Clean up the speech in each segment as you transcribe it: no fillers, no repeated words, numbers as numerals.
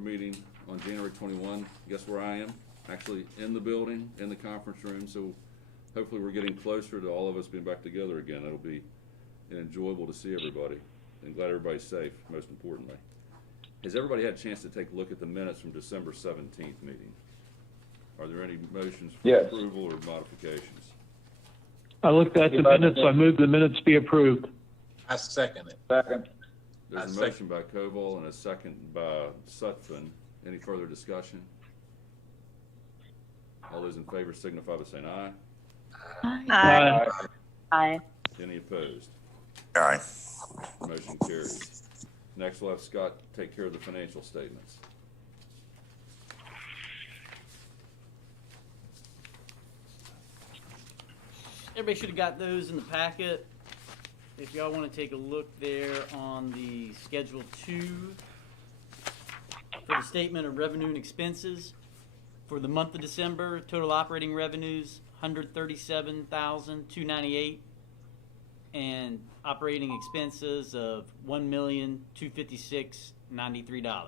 meeting on January 21. Guess where I am? Actually in the building, in the conference room, so hopefully we're getting closer to all of us being back together again. It'll be enjoyable to see everybody, and glad everybody's safe, most importantly. Has everybody had a chance to take a look at the minutes from December 17th meeting? Are there any motions for approval or modifications? I looked at the minutes. I move the minutes be approved. I second it. Second. There's a motion by Koval and a second by Sutphen. Any further discussion? All those in favor signify by saying aye. Aye. Aye. Any opposed? Aye. Motion carries. Next, we'll have Scott take care of the financial statements. Everybody should have got those in the packet. If y'all want to take a look there on the Schedule 2 for the statement of revenue and expenses for the month of December, total operating revenues $137,298 and operating expenses of $1,256,093.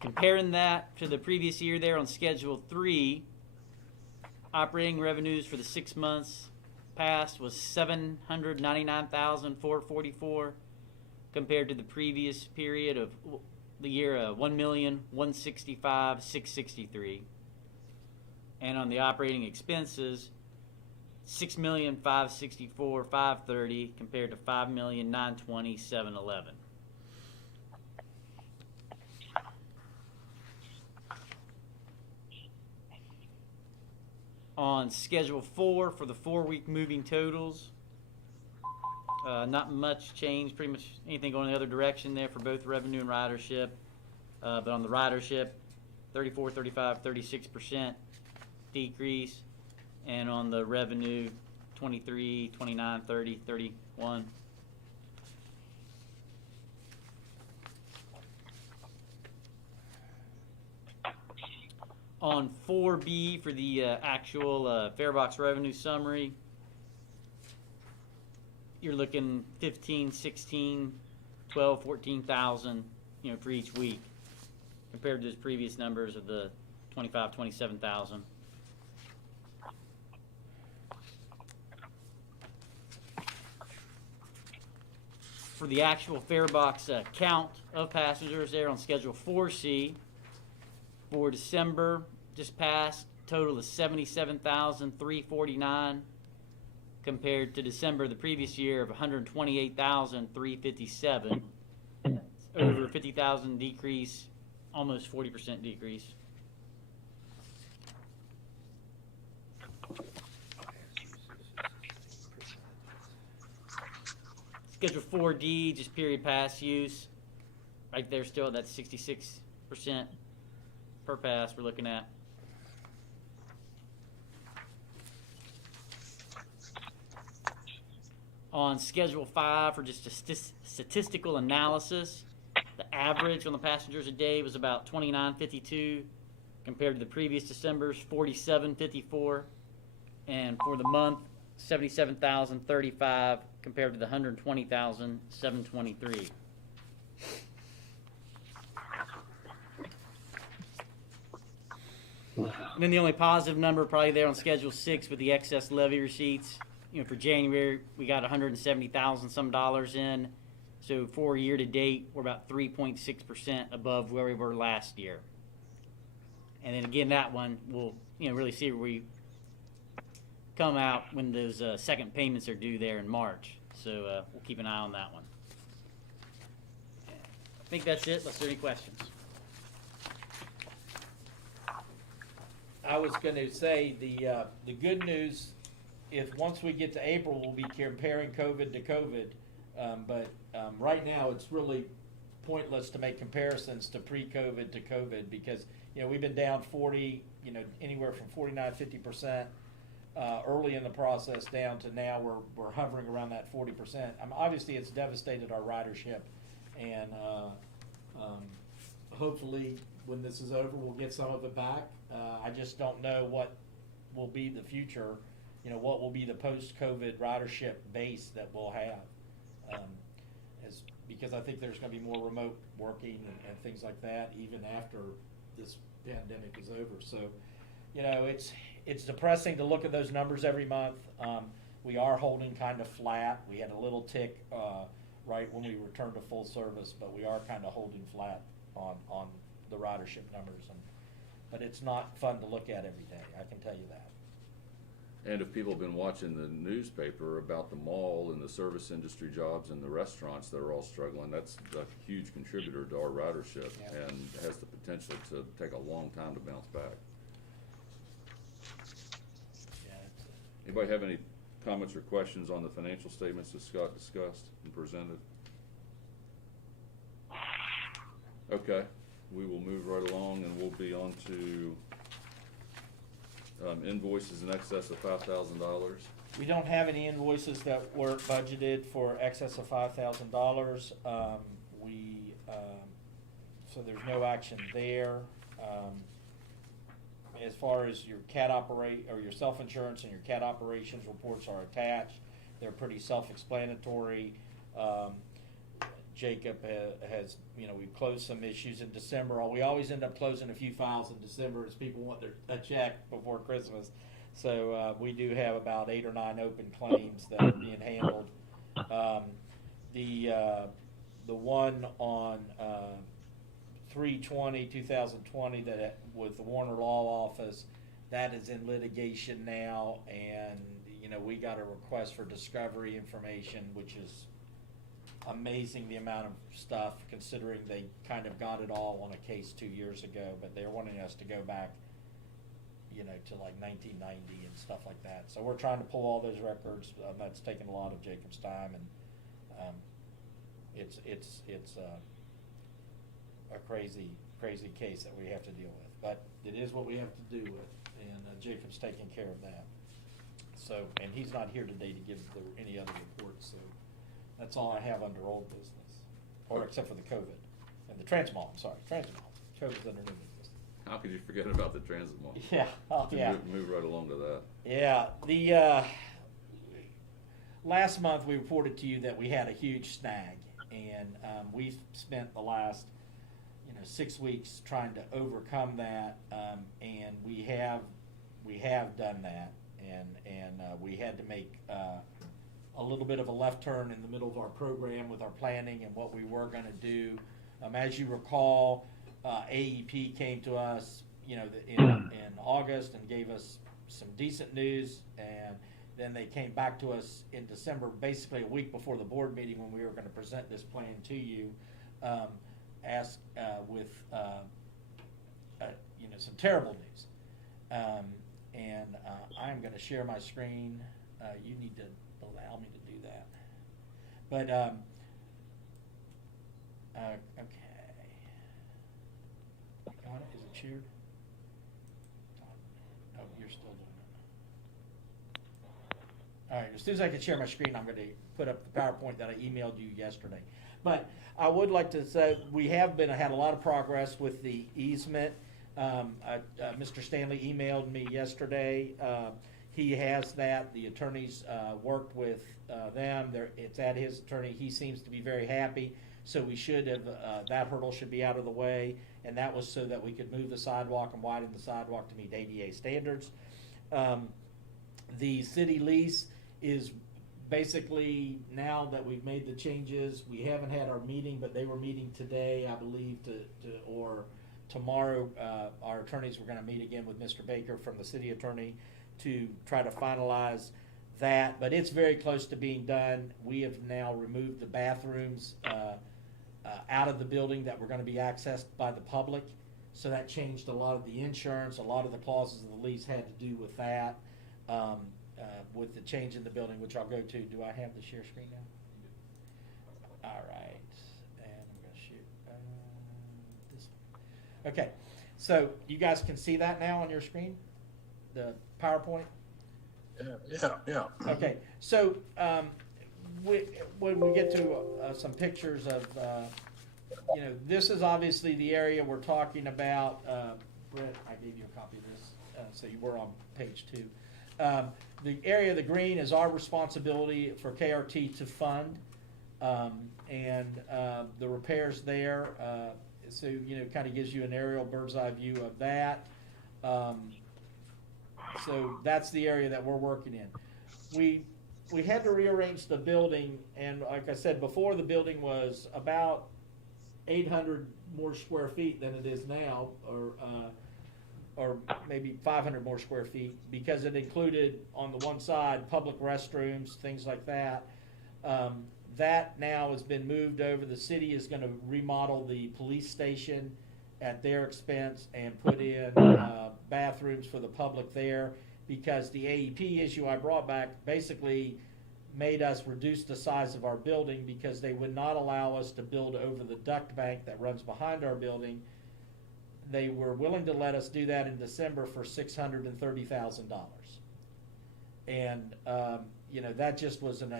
Comparing that to the previous year there on Schedule 3, operating revenues for the 6 months past was $799,444 compared to the previous period of the year $1,165,663. And on the operating expenses, $6,564,530 compared to $5,920,711. On Schedule 4 for the 4-week moving totals, not much change, pretty much anything going the other direction there for both revenue and ridership. But on the ridership, 34, 35, 36% decrease. And on the revenue, 23, 29, 30, 31. On 4B for the actual farebox revenue summary, you're looking 15, 16, 12, 14,000, for each week, compared to those previous numbers of the 25, 27,000. For the actual farebox count of passengers there on Schedule 4C, for December, just passed, total is 77,349 compared to December the previous year of 128,357. Over 50,000 decrease, almost 40% decrease. Schedule 4D, just period pass use. Right there still at that 66%. Per pass we're looking at. On Schedule 5 for just a statistical analysis, the average on the passengers a day was about 2952 compared to the previous December's 4754, and for the month 77,035 compared to the 120,723. And then the only positive number probably there on Schedule 6 with the excess levy receipts. For January, we got 170,000 some dollars in. So for year to date, we're about 3.6% above where we were last year. And then again, that one we'll really see where we come out when those second payments are due there in March. So we'll keep an eye on that one. I think that's it. Unless there are any questions. I was going to say the good news is once we get to April, we'll be comparing COVID to COVID. But right now, it's really pointless to make comparisons to pre-COVID to COVID because we've been down 40, anywhere from 49, 50% early in the process down to now we're hovering around that 40%. Obviously, it's devastated our ridership, and hopefully, when this is over, we'll get some of it back. I just don't know what will be the future you know, what will be the post-COVID ridership base that we'll have. Because I think there's gonna be more remote working and things like that even after this pandemic is over. So, you know, it's depressing to look at those numbers every month. We are holding kind of flat. We had a little tick, right when we returned to full service, but we are kind of holding flat on the ridership numbers. But it's not fun to look at every day, I can tell you that. And if people have been watching the newspaper about the mall and the service industry jobs and the restaurants that are all struggling, that's a huge contributor to our ridership, Yeah. and has the potential to take a long time to bounce back. Yeah, Anybody have any comments or questions on the financial statements that Scott discussed and presented? Okay, we will move right along, and we'll be on to invoices in excess of $5,000. we don't have any invoices that were budgeted for excess of $5,000. So there's no action there. As far as your your self-insurance and your CAT operations reports are attached, they're pretty self-explanatory. Jacob has, you know, we've closed some issues in December. We always end up closing a few files in December as people want a check before Christmas. So we do have about 8 or 9 open claims that are being handled. The one on 3/20/2020 that with the Warner Law Office, that is in litigation now, and you know, we got a request for discovery information, which is amazing, the amount of stuff, considering they kind of got it all on a case 2 years ago, but they're wanting us to go back, you know, to like 1990 and stuff like that. So we're trying to pull all those records. That's taken a lot of Jacob's time, and it's a crazy case that we have to deal with. But it is what we have to do with, and Jacob's taking care of that. So, and he's not here today to give any other reports, so that's all I have under old business, or except for the COVID and the transmall. I'm sorry, transmall. COVID's under new business. How could you forget about the transit mall? Yeah, yeah. Move right along to that. Yeah, the last month we reported to you that we had a huge snag, and we spent the last 6 weeks trying to overcome that, and we have done that, and we had to make a little bit of a left turn in the middle of our program with our planning and what we were going to do. As you recall, AEP came to us, in August and gave us some decent news, and then they came back to us in December, basically a week before the board meeting when we were going to present this plan to you, with some terrible news. And I'm going to share my screen. You need to allow me to do that. But okay. Is it shared? Oh, you're still doing it. All right, as soon as I can share my screen, I'm going to put up the PowerPoint that I emailed you yesterday. But I would like to say we have had a lot of progress with the easement. Mr. Stanley emailed me yesterday. He has that. The attorneys worked with them. It's at his attorney. He seems to be very happy. So we should have, that hurdle should be out of the way. And that was so that we could move the sidewalk and widen the sidewalk to meet ADA standards. The city lease is basically, now that we've made the changes, we haven't had our meeting, but they were meeting today, I believe, or tomorrow. Our attorneys were going to meet again with Mr. Baker from the city attorney to try to finalize that, but it's very close to being done. We have now removed the bathrooms out of the building that were going to be accessed by the public, so that changed a lot of the insurance. A lot of the clauses of the lease had to do with that. With the change in the building, which I'll go to. Do I have the share screen now? All right, and I'm going to shoot this one. Okay, so you guys can see that now on your screen, the PowerPoint? Yeah. Okay, so when we get to some pictures of, this is obviously the area we're talking about. Brett, I gave you a copy of this, so you were on page 2. the area of the green is our responsibility for KRT to fund, the repairs there, so, you know, kind of gives you an aerial bird's eye view of that. So that's the area that we're working in. We had to rearrange the building, and like I said before, the building was about 800 more square feet than it is now, or maybe 500 more square feet, because it included on the one side public restrooms, things like that. That now has been moved over. The city is going to remodel the police station at their expense and put in bathrooms for the public there, because the AEP issue I brought back basically made us reduce the size of our building, because they would not allow us to build over the duct bank that runs behind our building. They were willing to let us do that in December for $630,000. And, you know, that just was an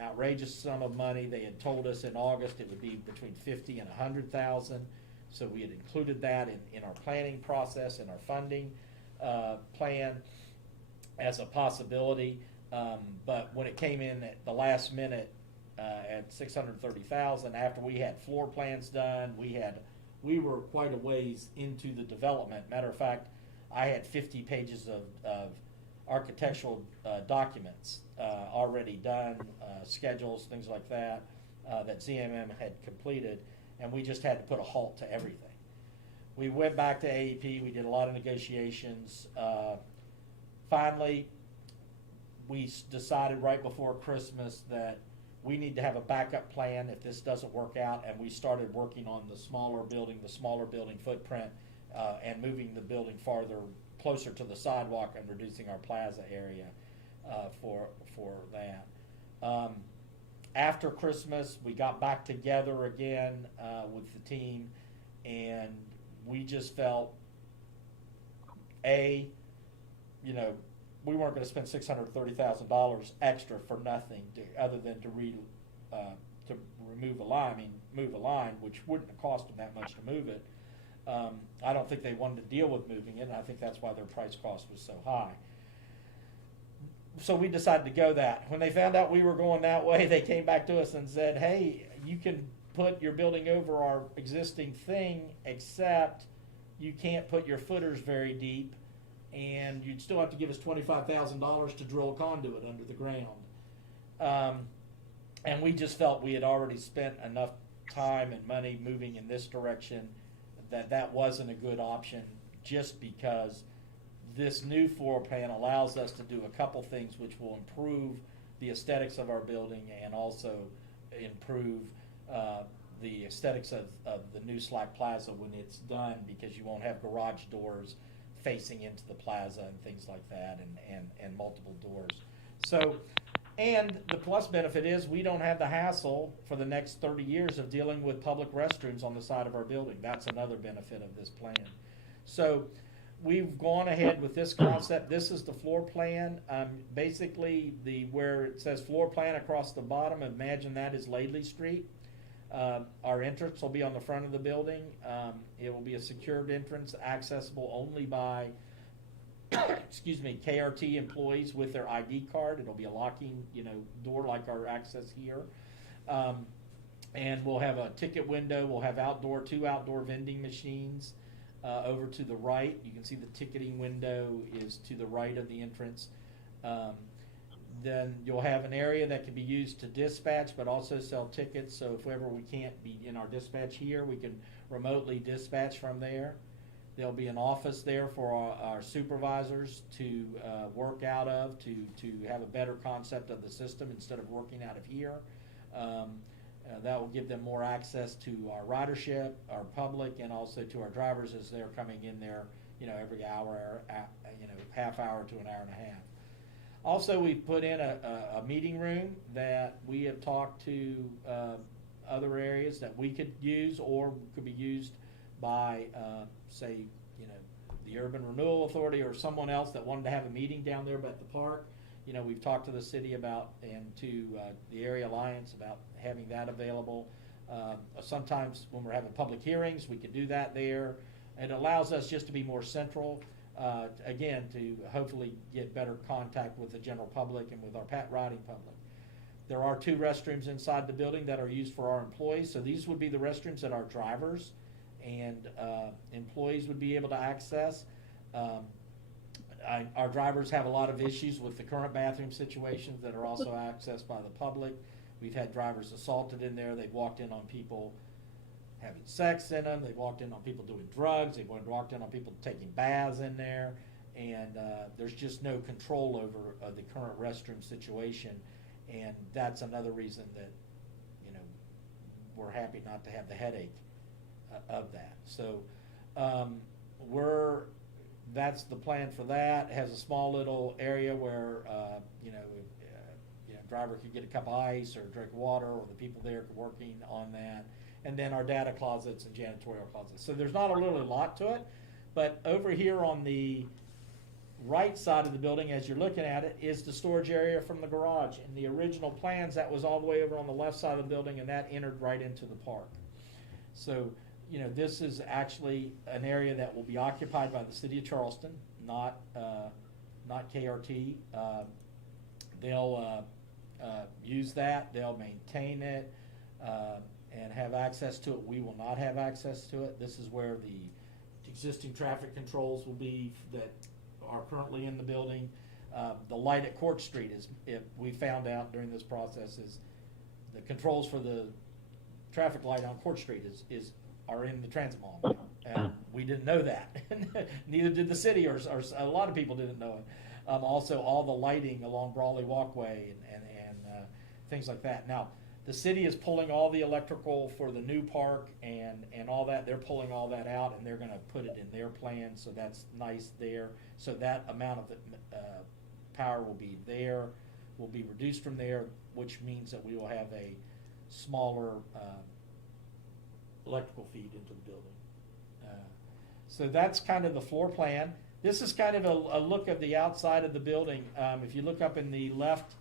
outrageous sum of money. They had told us in August it would be between 50 and 100,000. So we had included that in our planning process, in our funding plan as a possibility. But when it came in at the last minute at $630,000, after we had floor plans done, we were quite a ways into the development. Matter of fact, I had 50 pages of architectural documents already done, schedules, things like that, that ZMM had completed, and we just had to put a halt to everything. We went back to AEP, we did a lot of negotiations. Finally, we decided right before Christmas that we need to have a backup plan if this doesn't work out, and we started working on the smaller building footprint, and moving the building closer to the sidewalk and reducing our plaza area for that. After Christmas, we got back together again with the team, and we just felt, you know, we weren't going to spend $630,000 extra for nothing, other than to remove a line. Move a line, which wouldn't have cost them that much to move it. I don't think they wanted to deal with moving it, and I think that's why their price cost was so high. So we decided to go that. When they found out we were going that way, they came back to us and said, hey, you can put your building over our existing thing, except you can't put your footers very deep, and you'd still have to give us $25,000 to drill a conduit under the ground. And we just felt we had already spent enough time and money moving in this direction that wasn't a good option, just because this new floor plan allows us to do a couple things which will improve the aesthetics of our building, and also improve the aesthetics of the new Slack Plaza when it's done, because you won't have garage doors facing into the plaza and things like that, and multiple doors. So, and the plus benefit is we don't have the hassle for the next 30 years of dealing with public restrooms on the side of our building. That's another benefit of this plan. So we've gone ahead with this concept. This is the floor plan. Basically, where it says floor plan across the bottom, imagine that is Laidley Street. Our entrance will be on the front of the building. It will be a secured entrance, accessible only by KRT employees with their ID card. It'll be a locking, door like our access here. And we'll have a ticket window. We'll have two outdoor vending machines over to the right. You can see the ticketing window is to the right of the entrance. Then you'll have an area that can be used to dispatch, but also sell tickets. So if ever we can't be in our dispatch here, we can remotely dispatch from there. There'll be an office there for our supervisors to work out of, to have a better concept of the system instead of working out of here. That will give them more access to our ridership, our public, and also to our drivers as they're coming in there, every hour, half hour to an hour and a half. Also, we've put in a meeting room that we have talked to other areas that we could use, or could be used by, say, the Urban Renewal Authority or someone else that wanted to have a meeting down there at the park. We've talked to the city about, and to the Area Alliance about having that available. Sometimes when we're having public hearings, we could do that there. It allows us just to be more central. again, to hopefully get better contact with the general public and with our riding public. There are 2 restrooms inside the building that are used for our employees, so these would be the restrooms that our drivers and employees would be able to access. Our drivers have a lot of issues with the current bathroom situations that are also accessed by the public. We've had drivers assaulted in there. They've walked in on people having sex in them. They've walked in on people doing drugs. They've walked in on people taking baths in there. And there's just no control over the current restroom situation. And that's another reason that, you know, we're happy not to have the headache of that. So that's the plan for that. It has a small little area where, driver could get a cup of ice or drink water, or the people there working on that. And then our data closets and janitorial closets. So there's not really a lot to it, but over here on the right side of the building, as you're looking at it, is the storage area from the garage. In the original plans, that was all the way over on the left side of the building, and that entered right into the park. So, you know, this is actually an area that will be occupied by the city of Charleston, not KRT. They'll use that, they'll maintain it, and have access to it. We will not have access to it. This is where the existing traffic controls will be that are currently in the building. The light at Court Street we found out during this process is the controls for the traffic light on Court Street are in the transit mall now. And we didn't know that. Neither did the city, or a lot of people didn't know it. Also, all the lighting along Brawley Walkway and things like that. Now, the city is pulling all the electrical for the new park and all that. They're pulling all that out, and they're going to put it in their plan, so that's nice there. So that amount of the, power will be there, will be reduced from there, which means that we will have a smaller electrical feed into the building. So that's kind of the floor plan. This is kind of a look of the outside of the building. If you look up in the left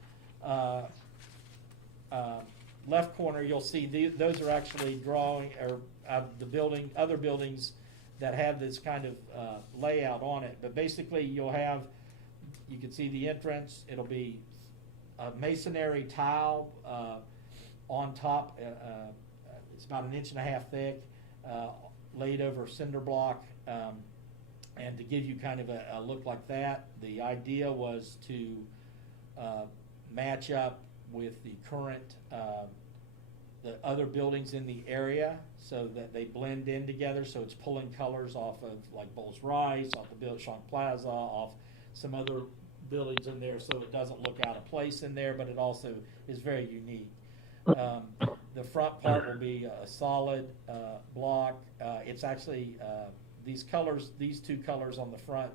corner, you'll see those are actually drawing the building, other buildings that have this kind of layout on it. But basically, you can see the entrance. It'll be a masonry tile on top. It's about 1.5 inches thick, laid over cinder block. And to give you kind of a look like that, the idea was to match up with the current, the other buildings in the area so that they blend in together. So it's pulling colors off of like Bowles Rice, off the Shank Plaza, off some other buildings in there, so it doesn't look out of place in there, but it also is very unique. The front part will be a solid block. It's actually these two colors on the front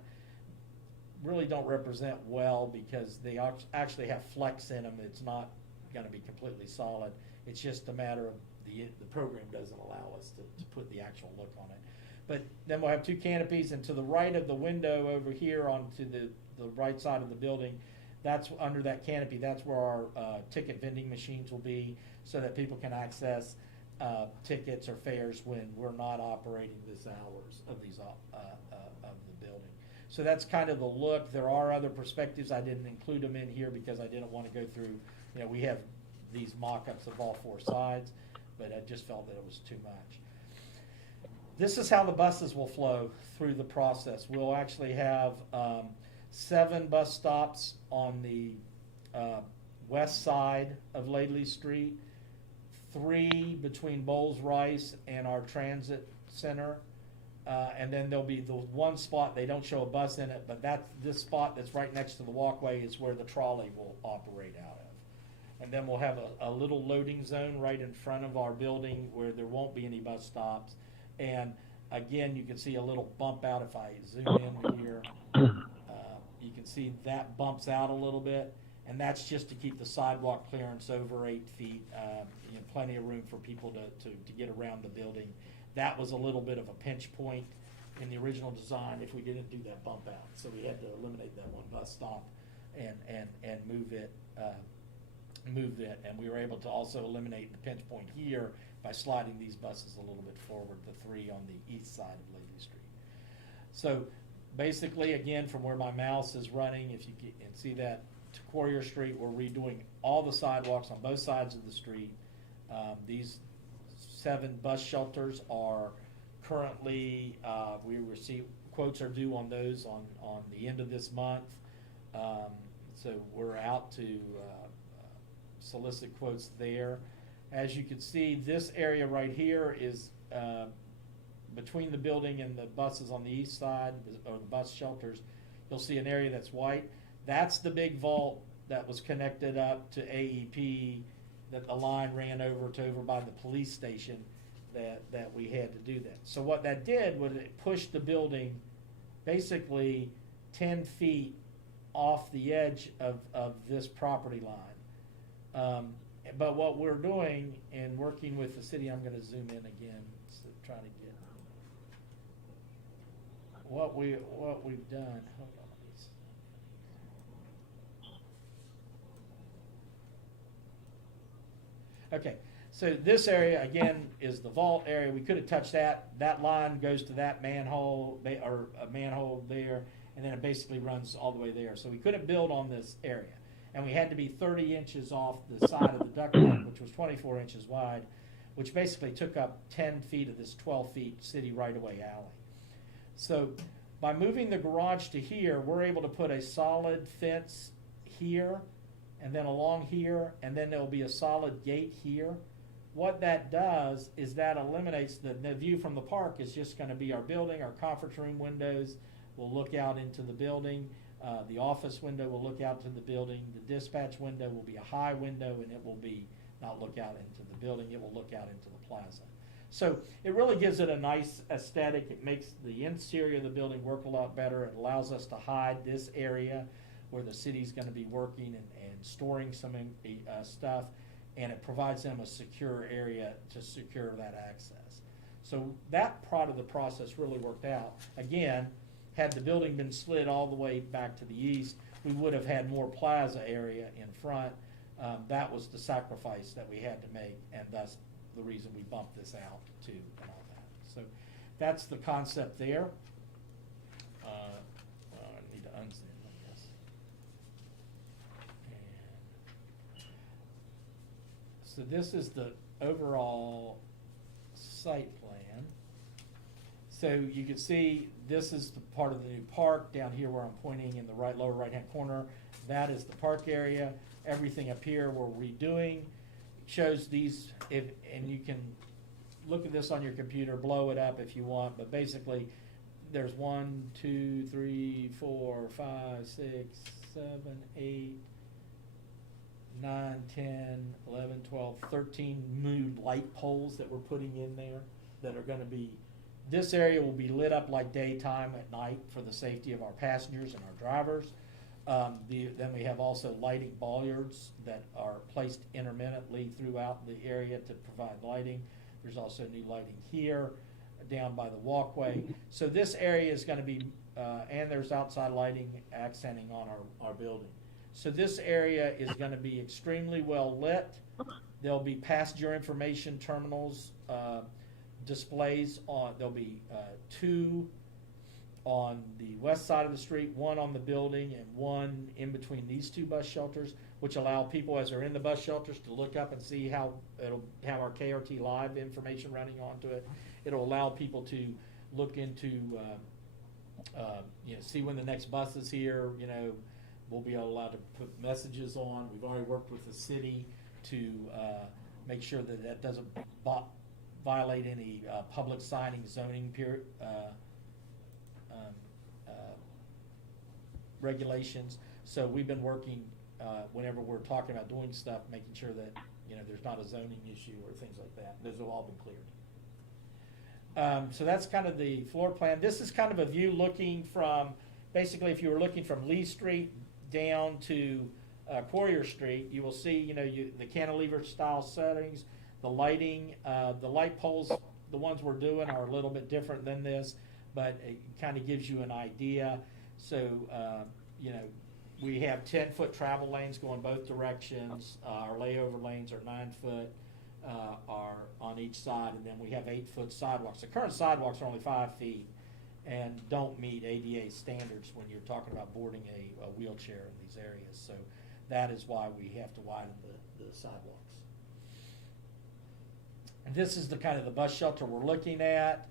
really don't represent well because they actually have flecks in them. It's not going to be completely solid. It's just a matter of the program doesn't allow us to put the actual look on it. But then we'll have 2 canopies, and to the right of the window over here onto the right side of the building, that's under that canopy. That's where our ticket vending machines will be, so that people can access tickets or fares when we're not operating this hours of these of the building. So that's kind of the look. There are other perspectives. I didn't include them in here because I didn't want to go through. You know, we have these mock-ups of all 4 sides, but I just felt that it was too much. This is how the buses will flow through the process. We'll actually have 7 bus stops on the west side of Laidley Street, 3 between Bowles Rice and our transit center, and then there'll be the 1 spot, they don't show a bus in it, but this spot that's right next to the walkway is where the trolley will operate out of. And then we'll have a little loading zone right in front of our building where there won't be any bus stops. And again, you can see a little bump out if I zoom in here. You can see that bumps out a little bit, and that's just to keep the sidewalk clearance over 8 feet. Plenty of room for people to get around the building. That was a little bit of a pinch point in the original design if we didn't do that bump out. So we had to eliminate that 1 bus stop and move it. And we were able to also eliminate the pinch point here by sliding these buses a little bit forward, the 3 on the east side of Laidley Street. So basically, again, from where my mouse is running, if you can see that to Courier Street, we're redoing all the sidewalks on both sides of the street. These 7 bus shelters are currently, we receive, quotes are due on those on the end of this month. So we're out to solicit quotes there. As you can see, this area right here is between the building and the buses on the east side, or the bus shelters. You'll see an area that's white. That's the big vault that was connected up to AEP, that the line ran over by the police station, that we had to do that. So what that did was it pushed the building basically 10 feet off the edge of this property line. But what we're doing and working with the city, I'm going to zoom in again, so try to get what we've done. Hold on, please. Okay, so this area again is the vault area. We could have touched that. That line goes to that manhole, or a manhole there, and then it basically runs all the way there. So we couldn't build on this area. And we had to be 30 inches off the side of the ductwork, which was 24 inches wide, which basically took up 10 feet of this 12 feet city right-of-way alley. So by moving the garage to here, we're able to put a solid fence here, and then along here, and then there'll be a solid gate here. What that does is that eliminates the view from the park is just going to be our building, our conference room windows will look out into the building. The office window will look out to the building. The dispatch window will be a high window, and it will be not look out into the building. It will look out into the plaza. So it really gives it a nice aesthetic. It makes the interior of the building work a lot better. It allows us to hide this area where the city's going to be working and storing some stuff, and it provides them a secure area to secure that access. So that part of the process really worked out. Again, had the building been slid all the way back to the east, we would have had more plaza area in front. That was the sacrifice that we had to make, and thus the reason we bumped this out too and all that. So that's the concept there. I need to unzip, I guess. And so this is the overall site plan. So you can see this is the part of the new park down here where I'm pointing in the lower right-hand corner. That is the park area. Everything up here we're redoing. Shows these, and you can look at this on your computer, blow it up if you want, but basically there's 1, 2, 3, 4, 5, 6, 7, 8, 9, 10, 11, 12, 13 new light poles that we're putting in there that are going to be, this area will be lit up like daytime at night for the safety of our passengers and our drivers. Then we have also lighting bollards that are placed intermittently throughout the area to provide lighting. There's also new lighting here down by the walkway. So this area is going to be, and there's outside lighting accenting on our building. So this area is going to be extremely well lit. There'll be passenger information terminals, displays on, there'll be 2 on the west side of the street, 1 on the building, and 1 in between these 2 bus shelters, which allow people as they're in the bus shelters to look up and see how it'll have our KRT Live information running onto it. It'll allow people to look into, see when the next bus is here. We'll be allowed to put messages on. We've already worked with the city to make sure that that doesn't violate any public signing zoning regulations. So we've been working whenever we're talking about doing stuff, making sure that there's not a zoning issue or things like that. Those have all been cleared. So that's kind of the floor plan. This is kind of a view looking from, basically if you were looking from Lee Street down to Courier Street, you will see the cantilever style settings, the lighting, the light poles. The ones we're doing are a little bit different than this, but it kind of gives you an idea. So, we have 10-foot travel lanes going both directions. Our layover lanes are 9-foot, are on each side, and then we have 8-foot sidewalks. The current sidewalks are only 5 feet, and don't meet ADA standards when you're talking about boarding a wheelchair in these areas. So that is why we have to widen the sidewalks. And this is the kind of the bus shelter we're looking at.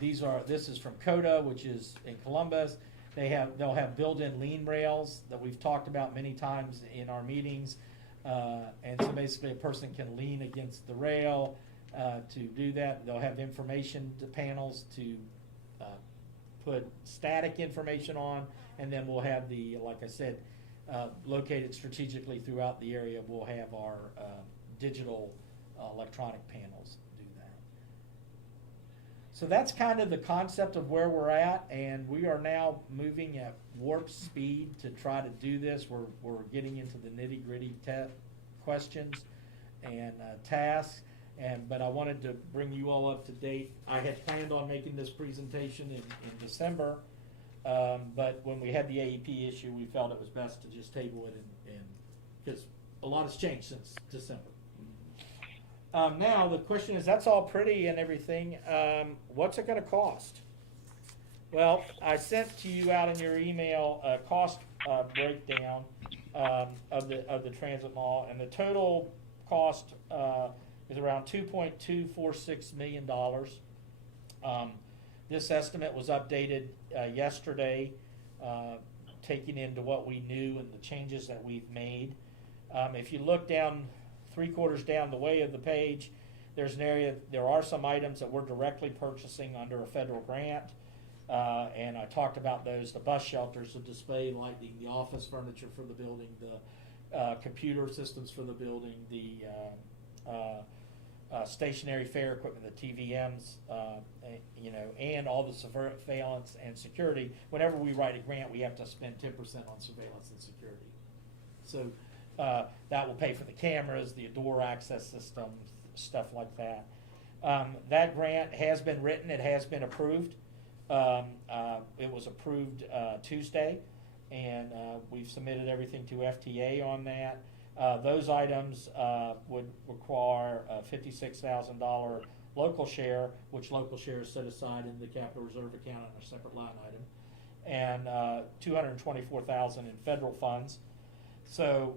This is from CODA, which is in Columbus. They'll have built-in lean rails that we've talked about many times in our meetings. And so basically a person can lean against the rail to do that. They'll have information panels to put static information on, and then we'll have the, like I said, located strategically throughout the area, we'll have our digital electronic panels do that. So that's kind of the concept of where we're at, and we are now moving at warp speed to try to do this. We're getting into the nitty-gritty questions and tasks. But I wanted to bring you all up to date. I had planned on making this presentation in December, but when we had the AEP issue, we felt it was best to just table it, and because a lot has changed since December. Now the question is, that's all pretty and everything. What's it going to cost? Well, I sent to you out in your email a cost breakdown of the transit mall, and the total cost is around $2.246 million. This estimate was updated yesterday, taking into what we knew and the changes that we've made. If you look down 3/4 down the way of the page, there's an area, there are some items that we're directly purchasing under a federal grant. And I talked about those, the bus shelters, the display lighting, the office furniture for the building, the computer systems for the building, the stationary fare equipment, the TVMs, and all the surveillance and security. Whenever we write a grant, we have to spend 10% on surveillance and security. So that will pay for the cameras, the door access systems, stuff like that. That grant has been written, it has been approved. It was approved Tuesday, and we've submitted everything to FTA on that. Those items would require a $56,000 local share, which local share is set aside in the capital reserve account on a separate line item, and $224,000 in federal funds. So,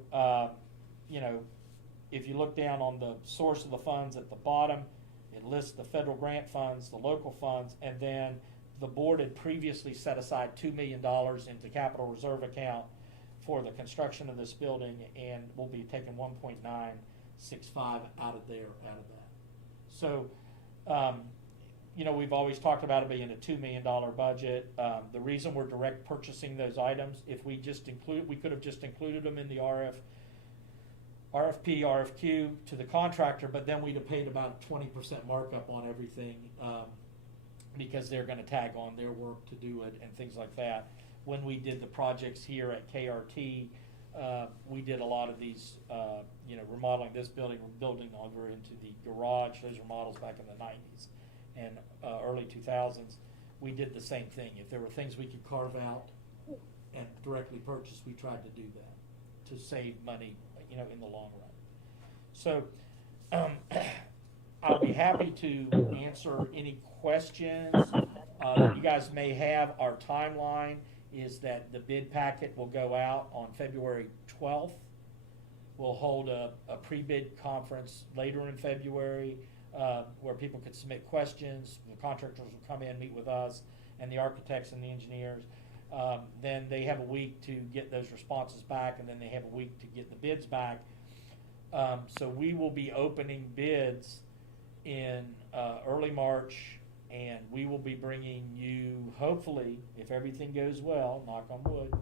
if you look down on the source of the funds at the bottom, it lists the federal grant funds, the local funds, and then the board had previously set aside $2 million into capital reserve account for the construction of this building, and we'll be taking 1.965 out of that. So, we've always talked about it being a $2 million budget. The reason we're direct purchasing those items, if we could have just included them in the RFP, RFQ to the contractor, but then we'd have paid about 20% markup on everything, because they're going to tag on their work to do it and things like that. When we did the projects here at KRT, we did a lot of these, remodeling this building, building over into the garage. Those were models back in the 90s and early 2000s. We did the same thing. If there were things we could carve out and directly purchase, we tried to do that to save money, in the long run. So I'll be happy to answer any questions that you guys may have. Our timeline is that the bid packet will go out on February 12th. We'll hold a pre-bid conference later in February where people could submit questions. The contractors will come in, meet with us, and the architects and the engineers. Then they have a week to get those responses back, and then they have a week to get the bids back. So we will be opening bids in early March, and we will be bringing you, hopefully, if everything goes well, knock on wood,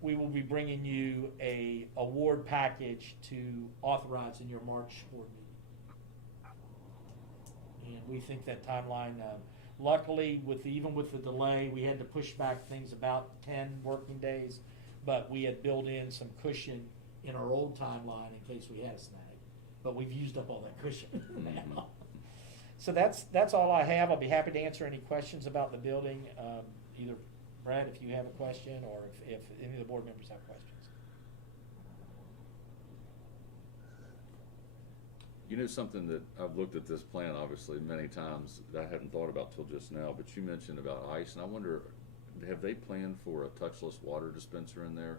we will be bringing you a award package to authorize in your March board meeting. And we think that timeline, luckily, even with the delay, we had to push back things about 10 working days, but we had built in some cushion in our old timeline in case we had a snag. But we've used up all that cushion now. So that's all I have. I'll be happy to answer any questions about the building. Either Brad, if you have a question, or if any of the board members have questions. You know, something that I've looked at this plan obviously many times that I hadn't thought about till just now, but you mentioned about ice, and I wonder, have they planned for a touchless water dispenser in there?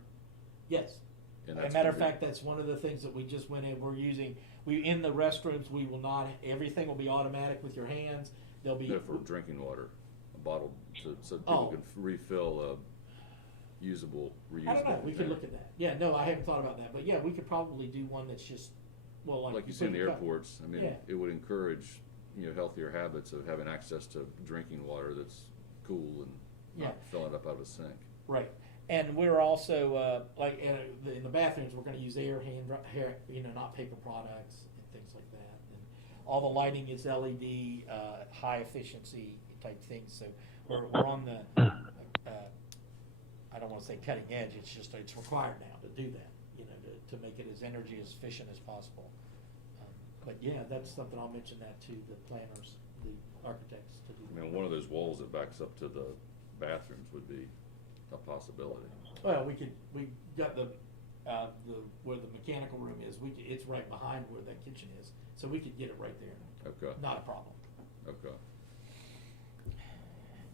Yes. And As a that's matter of gonna be- fact, that's one of the things that we just went in, we're using, in the restrooms, we will not, everything will be automatic with your hands. There'll be. No, for drinking water, a bottle, so people Oh. can refill a usable, reusable. I don't know, we could container. look at that. Yeah, no, I haven't thought about that, but yeah, we could probably do one that's just, well, like. Like you see in put the your cup- airports, I mean, Yeah. it would encourage, healthier habits of having access to drinking water that's cool and Yeah. not filling up out of a sink. Right, and we're also, like, in the bathrooms, we're gonna use hair, not paper products and things like that. And all the lighting is LED, high efficiency type things, so we're on the, I don't wanna say cutting edge, it's just, it's required now to do that, to make it as energy as efficient as possible. But yeah, that's something, I'll mention that to the planners, the architects to do. I mean, one of those walls that backs up to the bathrooms would be a possibility. Well, we got where the mechanical room is, it's right behind where that kitchen is, so we could get it right there. Okay, Not a problem. okay.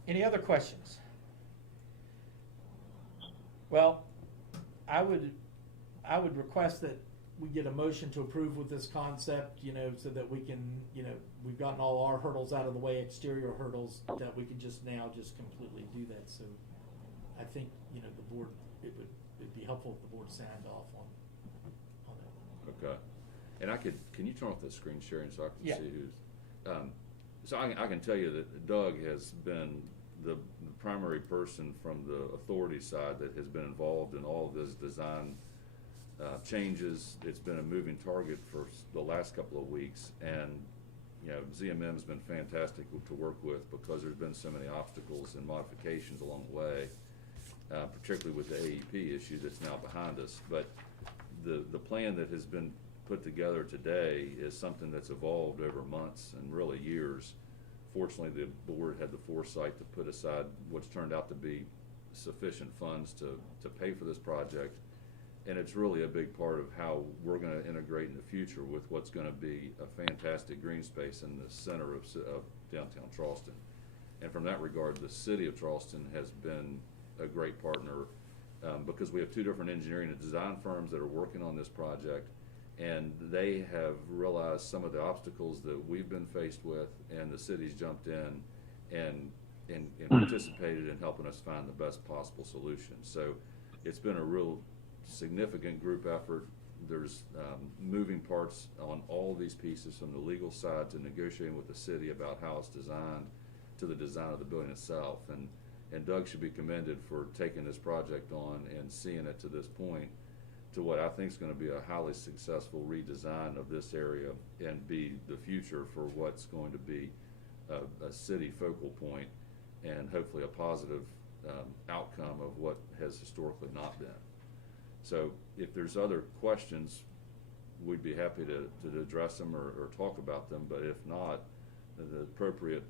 Any other questions? Well, I would request that we get a motion to approve with this concept, so that we can, we've gotten all our hurdles out of the way, exterior hurdles, that we can just completely do that, so I think, the board, it'd be helpful if the board signed off on that. Okay. And can you turn off the screen sharing so I can Yeah. see who's, so I can tell you that Doug has been the primary person from the authority side that has been involved in all of this design changes. It's been a moving target for the last couple of weeks, and ZMM's been fantastic to work with because there's been so many obstacles and modifications along the way, particularly with the AEP issue that's now behind us. But the plan that has been put together today is something that's evolved over months and really years. Fortunately, the board had the foresight to put aside what's turned out to be sufficient funds to pay for this project. And it's really a big part of how we're going to integrate in the future with what's going to be a fantastic green space in the center of downtown Charleston. And from that regard, the city of Charleston has been a great partner because we have two different engineering and design firms that are working on this project, and they have realized some of the obstacles that we've been faced with, and the city's jumped in and participated in helping us find the best possible solution. So it's been a real significant group effort. There's moving parts on all these pieces, from the legal side to negotiating with the city about how it's designed to the design of the building itself. And Doug should be commended for taking this project on and seeing it to this point, to what I think is going to be a highly successful redesign of this area and be the future for what's going to be a city focal point and hopefully a positive outcome of what has historically not been. So if there's other questions, we'd be happy to address them or talk about them, but if not, the appropriate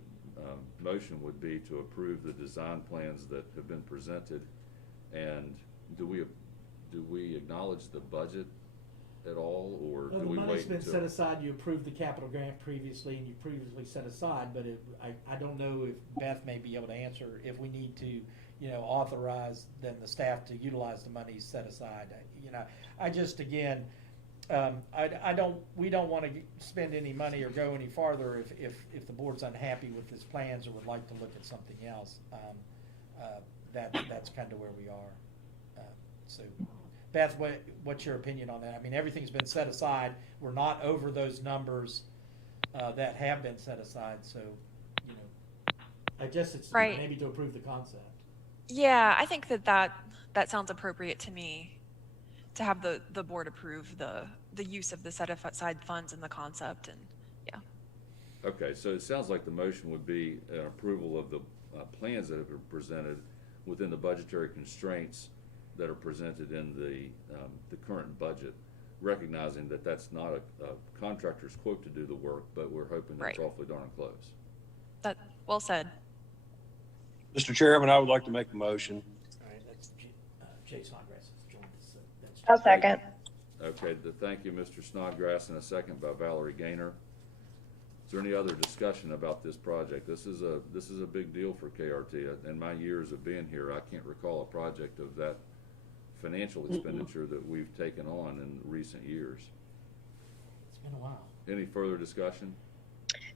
motion would be to approve the design plans that have been presented. And do we acknowledge the budget at all, or Well, do the we money's wait been until? set aside, you approved the capital grant previously, and you previously set aside, but I don't know if Beth may be able to answer if we need to, authorize then the staff to utilize the money set aside. I just, again, we don't want to spend any money or go any farther if the board's unhappy with his plans or would like to look at something else. That's kind of where we are. So, Beth, what's your opinion on that? I mean, everything's been set aside. We're not over those numbers that have been set aside. So, I guess it's Right. maybe to approve the concept. Yeah, I think that sounds appropriate to me, to have the board approve the use of the set aside funds and the concept, and yeah. Okay, so it sounds like the motion would be an approval of the plans that have been presented within the budgetary constraints that are presented in the current budget, recognizing that that's not a contractor's quote to do the work, but we're hoping that's Right. awfully darn close. That, well said. Mr. Chairman, I would like to make a motion. All right, that's Jay Snodgrass has joined us. So that's I'll second. Okay, thank you, Mr. Snodgrass, and a second by Valerie Gaynor. Is there any other discussion about this project? This is a big deal for KRT. In my years of being here, I can't recall a project of that financial expenditure that we've taken on in recent years. It's been a while. Any further discussion?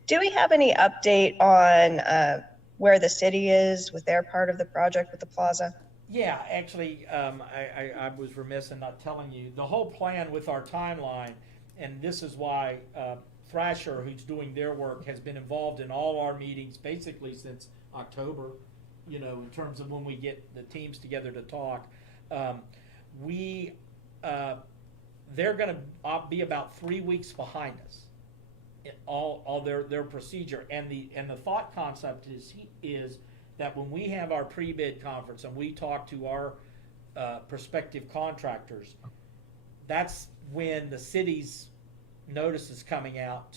Do we have any update on where the city is with their part of the project with the plaza? Yeah, actually, I was remiss in not telling you, the whole plan with our timeline, and this is why Thrasher, who's doing their work, has been involved in all our meetings basically since October, in terms of when we get the teams together to talk. They're going to be about 3 weeks behind us in all their procedure, and the thought concept is that when we have our pre-bid conference and we talk to our prospective contractors, that's when the city's notice is coming out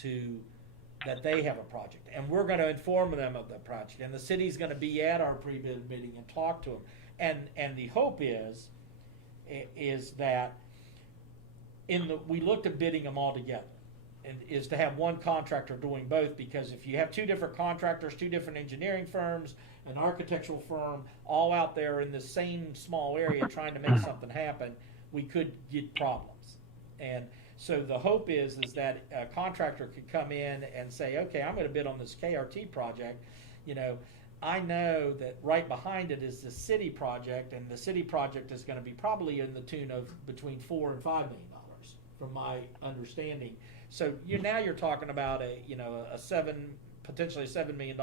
that they have a project, and we're going to inform them of the project, and the city's going to be at our pre-bid meeting and talk to them, and the hope is that we looked at bidding them all together, and is to have one contractor doing both, because if you have two different contractors, two different engineering firms, an architectural firm, all out there in the same small area trying to make something happen, we could get problems. And so the hope is that a contractor could come in and say, okay, I'm going to bid on this KRT project. I know that right behind it is the city project, and the city project is going to be probably in the tune of between $4 and $5 million, from my understanding. So now you're talking about potentially $7 million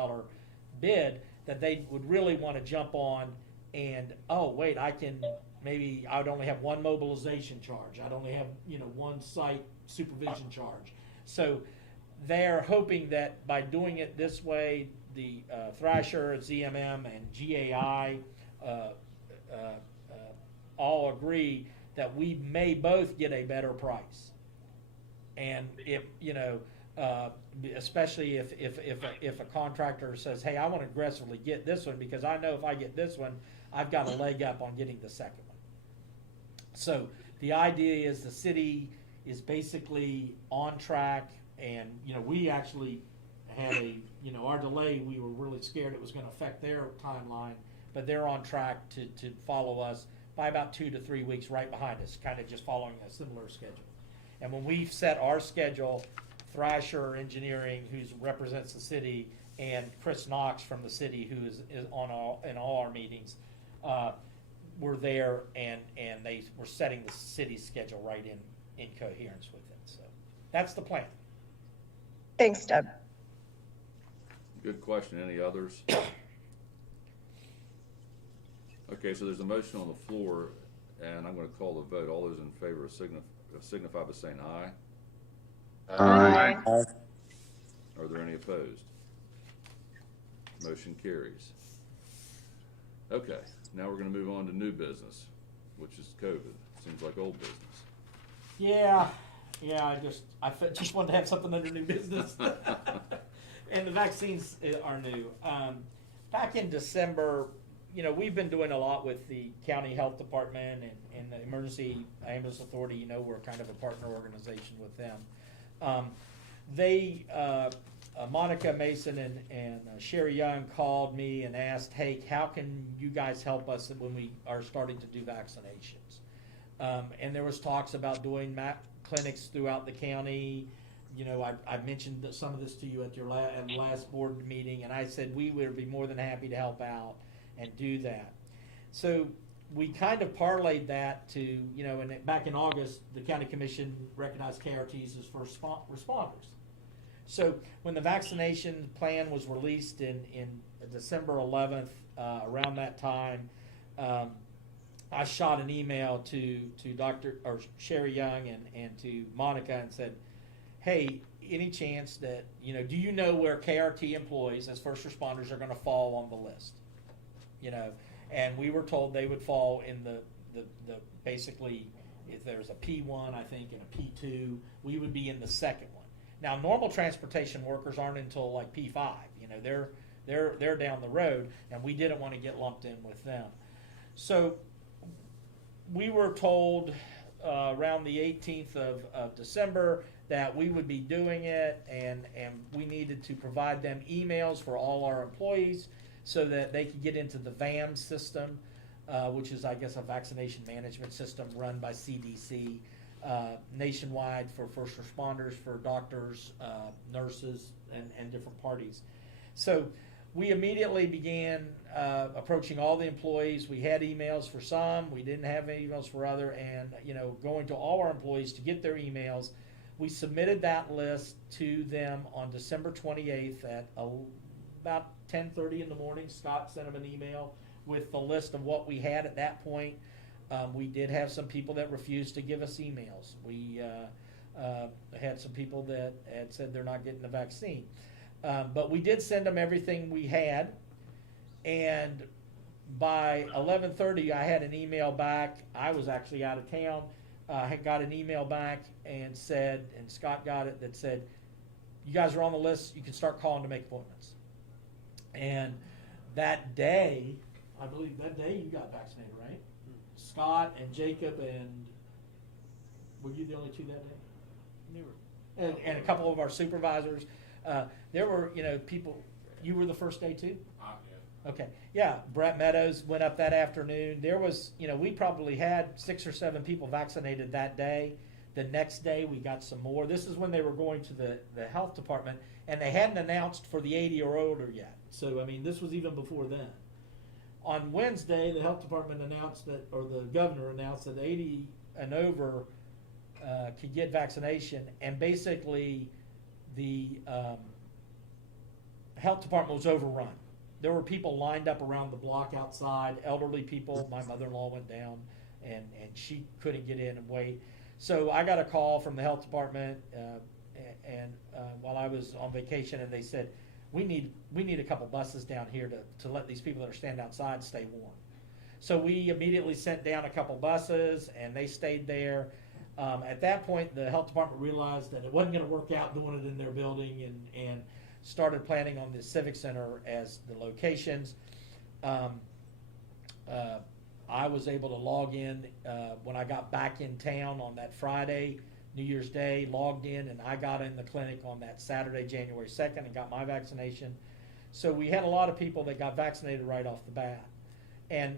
bid that they would really want to jump on, and wait, I'd only have one mobilization charge. I'd only have one site supervision charge. So they're hoping that by doing it this way, the Thrasher, ZMM, and GAI all agree that we may both get a better price. And if especially if a contractor says, hey, I want to aggressively get this one because I know if I get this one, I've got a leg up on getting the second one. So the idea is the city is basically on track, and we actually had our delay. We were really scared it was going to affect their timeline, but they're on track to follow us by about 2 to 3 weeks right behind us, kind of just following a similar schedule. And when we've set our schedule, Thrasher Engineering, who represents the city, and Chris Knox from the city, who is in all our meetings, were there, and they were setting the city's schedule right in coherence with it. So that's the plan. Thanks, Deb. Good question. Any others? Okay, so there's a motion on the floor, and I'm going to call the vote. All those in favor signify by saying aye. Aye. Are there any opposed? Motion carries. Okay, now we're going to move on to new business, which is COVID. Seems like old business. Yeah, I just wanted to have something under new business. And the vaccines are new. Back in December, we've been doing a lot with the county health department and the emergency ambulance authority. We're kind of a partner organization with them. Monica Mason and Sherry Young called me and asked, hey, how can you guys help us when we are starting to do vaccinations? And there was talks about doing clinics throughout the county. I mentioned some of this to you at your last board meeting, and I said we would be more than happy to help out and do that. So we kind of parlayed that to, and back in August, the county commission recognized KRTs as first responders. So when the vaccination plan was released in December 11th, around that time, I shot an email to Sherry Young and to Monica and said, hey, any chance that, do you know where KRT employees as first responders are going to fall on the list? And we were told they would fall in the basically, if there's a P1, I think, and a P2, we would be in the second one. Now, normal transportation workers aren't until like P5. They're down the road, and we didn't want to get lumped in with them. So we were told around the 18th of December that we would be doing it, and we needed to provide them emails for all our employees so that they could get into the VAM system, which is, I guess, a vaccination management system run by CDC nationwide for first responders, for doctors, nurses, and different parties. So we immediately began approaching all the employees. We had emails for some, we didn't have any emails for other, and going to all our employees to get their emails. We submitted that list to them on December 28th at about 10:30 in the morning. Scott sent them an email with the list of what we had at that point. We did have some people that refused to give us emails. We had some people that had said they're not getting the vaccine. But we did send them everything we had, and by 11:30 I had an email back. I was actually out of town. I had got an email back and said, and Scott got it, that said, you guys are on the list, you can start calling to make appointments. And that day, I believe that day you got vaccinated, right? Scott and Jacob, and were you the only two that day? And a couple of our supervisors. There were, people. You were the first day too? Yeah. Okay. Yeah. Brett Meadows went up that afternoon. There was, we probably had 6 or 7 people vaccinated that day. The next day we got some more. This is when they were going to the health department, and they hadn't announced for the 80 or older yet. So, this was even before then. On Wednesday, the health department announced that, or the governor announced that 80 and over could get vaccination, and basically the health department was overrun. There were people lined up around the block outside, elderly people. My mother-in-law went down, and she couldn't get in and wait. So I got a call from the health department, and while I was on vacation, and they said, we need a couple buses down here to let these people that are standing outside stay warm. So we immediately sent down a couple buses, and they stayed there. At that point, the health department realized that it wasn't going to work out doing it in their building, and started planning on the Civic Center as the locations. I was able to log in when I got back in town on that Friday, New Year's Day, logged in, and I got in the clinic on that Saturday, January 2nd, and got my vaccination. So we had a lot of people that got vaccinated right off the bat. And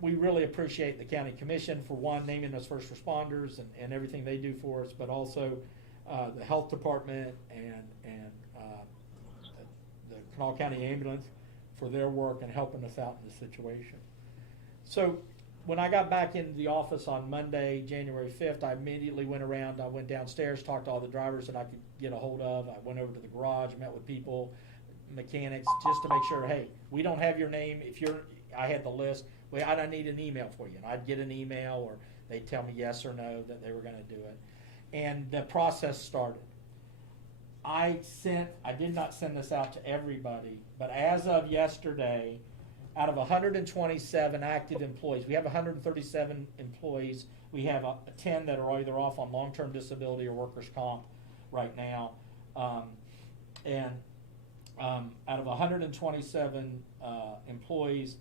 we really appreciate the county commission for, one, naming us first responders and everything they do for us, but also the health department and the Kanawha County Ambulance for their work and helping us out in this situation. So when I got back into the office on Monday, January 5th, I immediately went around. I went downstairs, talked to all the drivers that I could get a hold of. I went over to the garage, met with people, mechanics, just to make sure, hey, we don't have your name. I had the list. I don't need an email for you. And I'd get an email, or they'd tell me yes or no that they were going to do it. And the process started. I did not send this out to everybody, but as of yesterday, out of 127 active employees, we have 137 employees. We have 10 that are either off on long-term disability or workers' comp right now. Out of 127 employees,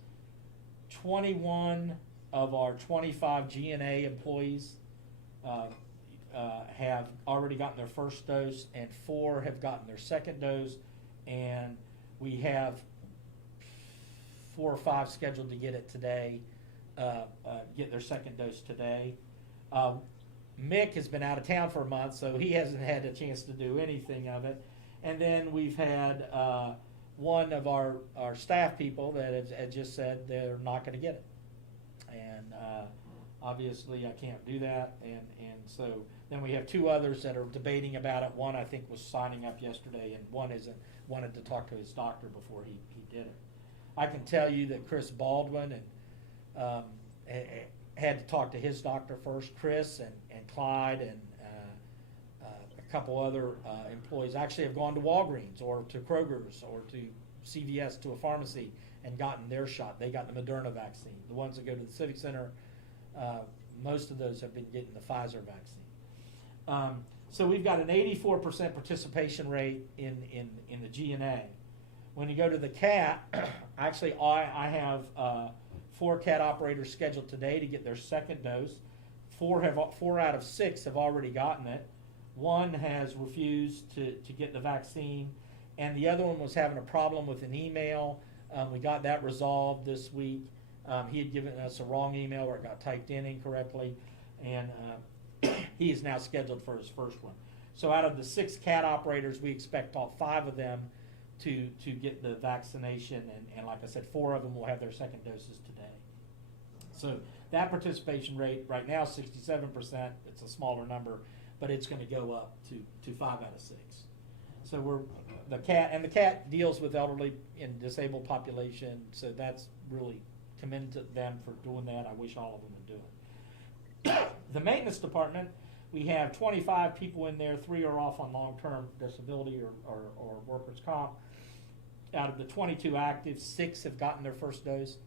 21 of our 25 GNA employees have already gotten their first dose, and 4 have gotten their second dose, and we have 4 or 5 scheduled to get it today, get their second dose today. Mick has been out of town for a month, so he hasn't had a chance to do anything of it. And then we've had one of our staff people that has just said they're not going to get it. And obviously I can't do that. And so then we have 2 others that are debating about it. One I think was signing up yesterday, and one wanted to talk to his doctor before he did it. I can tell you that Chris Baldwin had to talk to his doctor first. Chris and Clyde and a couple other employees actually have gone to Walgreens or to Kroger's or to CVS, to a pharmacy, and gotten their shot. They got the Moderna vaccine. The ones that go to the Civic Center, most of those have been getting the Pfizer vaccine. So we've got an 84% participation rate in the GNA. When you go to the CAT, actually I have 4 CAT operators scheduled today to get their second dose. Four out of 6 have already gotten it. One has refused to get the vaccine, and the other one was having a problem with an email. We got that resolved this week. He had given us a wrong email where it got typed in incorrectly, and he is now scheduled for his first one. So out of the 6 CAT operators, we expect all 5 of them to get the vaccination, and like I said, 4 of them will have their second doses today. So that participation rate right now is 67%. It's a smaller number, but it's going to go up to 5 out of 6. So the CAT deals with elderly and disabled population, so that's really commend to them for doing that. I wish all of them would do it. The maintenance department, we have 25 people in there. 3 are off on long-term disability or workers' comp. Out of the 22 active, 6 have gotten their first dose.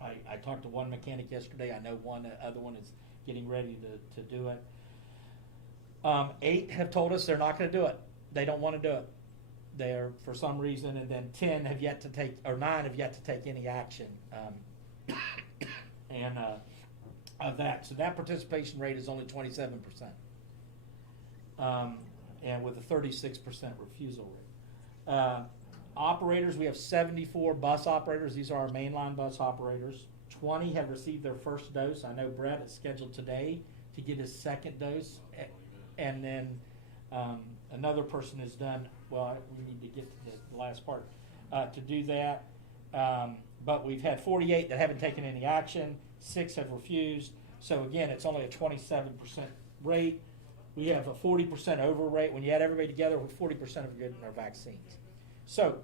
I talked to one mechanic yesterday. I know the other one is getting ready to do it. 8 have told us they're not going to do it. They don't want to do it. They're, for some reason, and then 9 have yet to take any action. Of that. So that participation rate is only 27%. And with a 36% refusal rate. Operators, we have 74 bus operators. These are our mainline bus operators. 20 have received their first dose. I know Brett is scheduled today to get his second dose. And then another person is done. Well, we need to get to the last part to do that. But we've had 48 that haven't taken any action. 6 have refused. So again, it's only a 27% rate. We have a 40% over rate. When you add everybody together, we're 40% of getting our vaccines. So,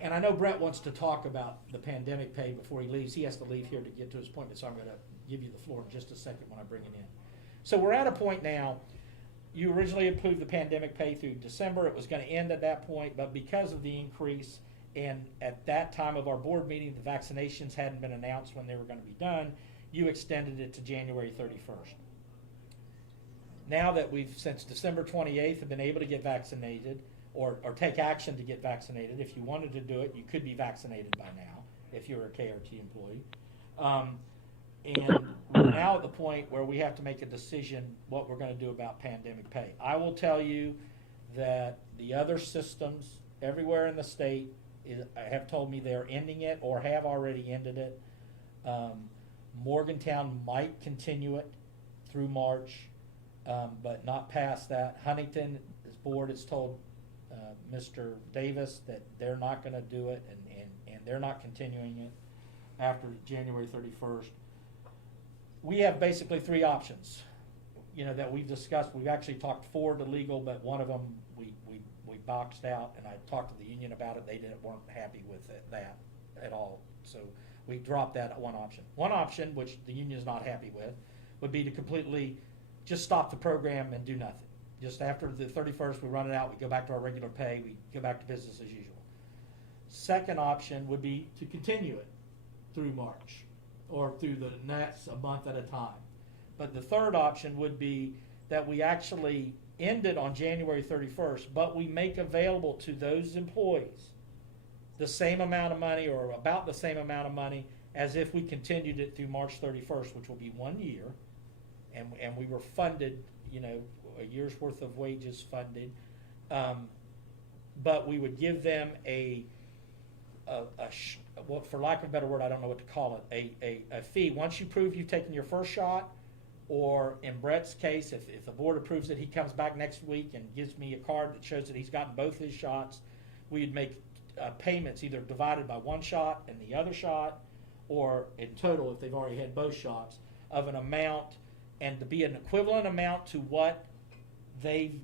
and I know Brett wants to talk about the pandemic pay before he leaves. He has to leave here to get to his appointment, so I'm going to give you the floor in just a second when I bring it in. So we're at a point now. You originally approved the pandemic pay through December. It was going to end at that point, but because of the increase, and at that time of our board meeting, the vaccinations hadn't been announced when they were going to be done, you extended it to January 31st. Now that we've, since December 28th, have been able to get vaccinated, or take action to get vaccinated. If you wanted to do it, you could be vaccinated by now if you're a KRT employee. And we're now at the point where we have to make a decision what we're going to do about pandemic pay. I will tell you that the other systems everywhere in the state have told me they're ending it or have already ended it. Morgantown might continue it through March, but not past that. Huntington's board has told Mr. Davis that they're not going to do it, and they're not continuing it after January 31st. We have basically 3 options, that we've discussed. We've actually talked 4 to legal, but one of them we boxed out, and I talked to the union about it. They weren't happy with that at all, so we dropped that one option. One option, which the union is not happy with, would be to completely just stop the program and do nothing. Just after the 31st, we run it out, we go back to our regular pay, we go back to business as usual. Second option would be to continue it through March or through the next a month at a time. But the third option would be that we actually end it on January 31st, but we make available to those employees the same amount of money or about the same amount of money as if we continued it through March 31st, which will be 1 year. And we were funded, a year's worth of wages funded, but we would give them well, for lack of a better word, I don't know what to call it, a fee. Once you prove you've taken your first shot, or in Brett's case, if the board approves it, he comes back next week and gives me a card that shows that he's gotten both his shots. We'd make payments either divided by one shot and the other shot, or in total, if they've already had both shots, of an amount, and to be an equivalent amount to what they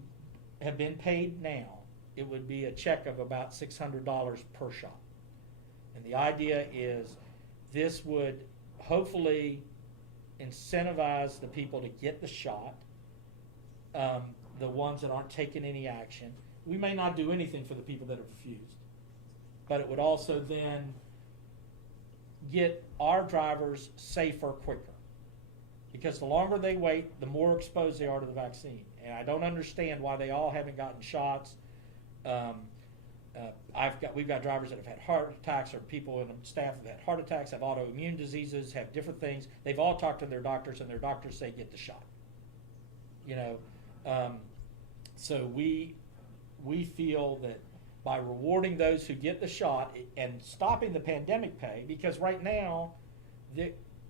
have been paid now, it would be a check of about $600 per shot. And the idea is this would hopefully incentivize the people to get the shot, the ones that aren't taking any action. We may not do anything for the people that have refused, but it would also then get our drivers safer quicker. Because the longer they wait, the more exposed they are to the vaccine. And I don't understand why they all haven't gotten shots. we've got drivers that have had heart attacks, or people in the staff have had heart attacks, have autoimmune diseases, have different things. They've all talked to their doctors, and their doctors say get the shot. You know, so we feel that by rewarding those who get the shot and stopping the pandemic pay, because right now,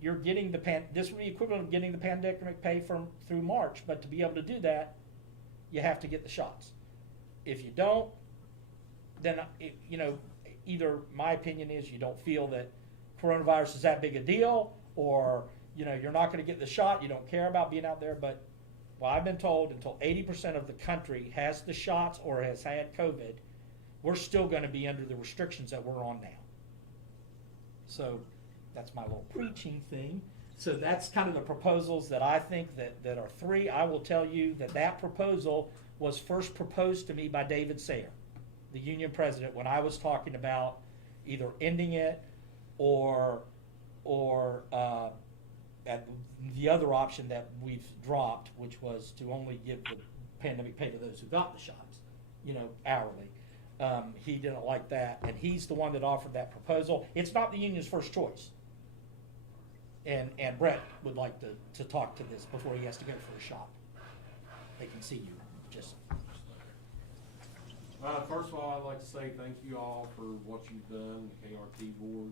you're getting this would be equivalent of getting the pandemic pay through March, but to be able to do that, you have to get the shots. If you don't, then you know, either my opinion is you don't feel that coronavirus is that big a deal, or you know, you're not going to get the shot, you don't care about being out there. But well, I've been told until 80% of the country has the shots or has had COVID, we're still going to be under the restrictions that we're on now. So that's my little preaching thing. So that's kind of the proposals that I think that are three. I will tell you that proposal was first proposed to me by David Sayer, the union president, when I was talking about either ending it or at the other option that we've dropped, which was to only give the pandemic pay to those who got the shots, you know, hourly. He didn't like that, and he's the one that offered that proposal. It's not the union's first choice. And Brett would like to talk to this before he has to go for a shot. They can see you. Just first of all, I'd like to say thank you all for what you've done, the KRT board.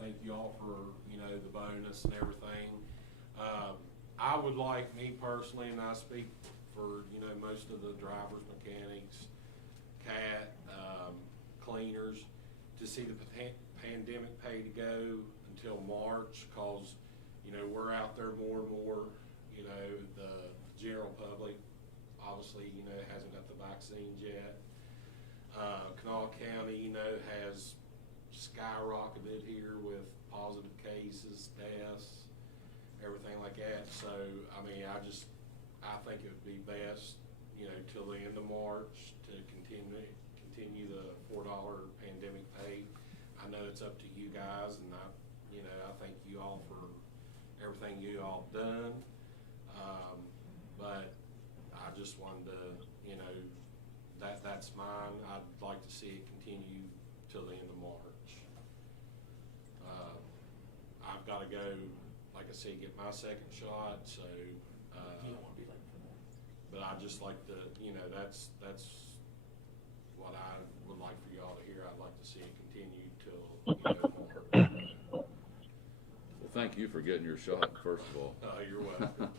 Thank you all for, you know, the bonus and everything. I would like, me personally, and I speak for, you know, most of the drivers, mechanics, CAT, cleaners, to see the pandemic pay to go until March, cause, you know, we're out there more and more. You know, the general public obviously, you know, hasn't got the vaccines yet. Kanawha County, you know, has skyrocketed here with positive cases, deaths, everything like that. So, I mean, I think it would be best, you know, till the end of March to continue the $4 pandemic pay. I know it's up to you guys, and I thank you all for everything you all done. But I just wanted to, you know, that's mine. I'd like to see it continue till the end of March. I've got to go, like I said, get my second shot. So you don't want to be late for that. but I just like to, you know, that's what I would like for y'all to hear. I'd like to see it continue till, you know, March. Well, thank you for getting your shot, first of all. You're welcome.